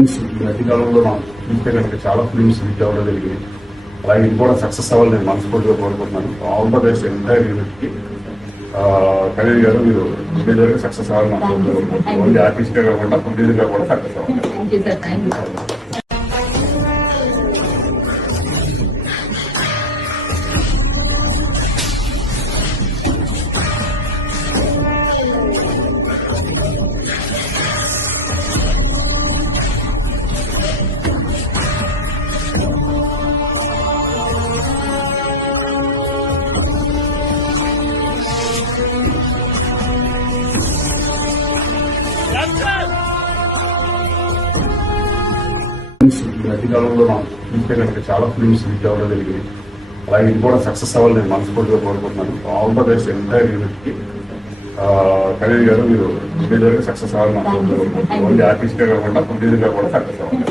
మధ్యకాలంలో మనం చూస్తే కనుక చాలా ఫిల్మ్స్ హిట్ అవ్వడం జరిగింది. అలాగే ఇది కూడా సక్సెస్ అవ్వాలని నేను మనస్ఫూర్తిగా కోరుకుంటున్నాను. ఆల్ ద బెస్ట్ ఎంటైర్ యూనిట్కి. కళ్యాణ్ గారు మీరు ప్రొడ్యూసర్గా సక్సెస్ అవ్వాలని నాకు కోరుకుంటున్నాను. ఓన్లీ ఆర్టిస్ట్గా కాకుండా ప్రొడ్యూసర్గా కూడా సక్సెస్ అవ్వాలి. మధ్యకాలంలో మనం చూస్తే కనుక చాలా ఫిల్మ్స్ హిట్ అవ్వడం జరిగింది. అలాగే ఇది కూడా సక్సెస్ అవ్వాలని నేను మనస్ఫూర్తిగా కోరుకుంటున్నాను. ఆల్ ద బెస్ట్ ఎంటైర్ యూనిట్కి. కళ్యాణ్ గారు మీరు ప్రొడ్యూసర్గా సక్సెస్ అవ్వాలని నాకు కోరుకుంటున్నాను. ఓన్లీ ఆర్టిస్ట్గా కాకుండా ప్రొడ్యూసర్గా కూడా సక్సెస్ అవ్వాలి.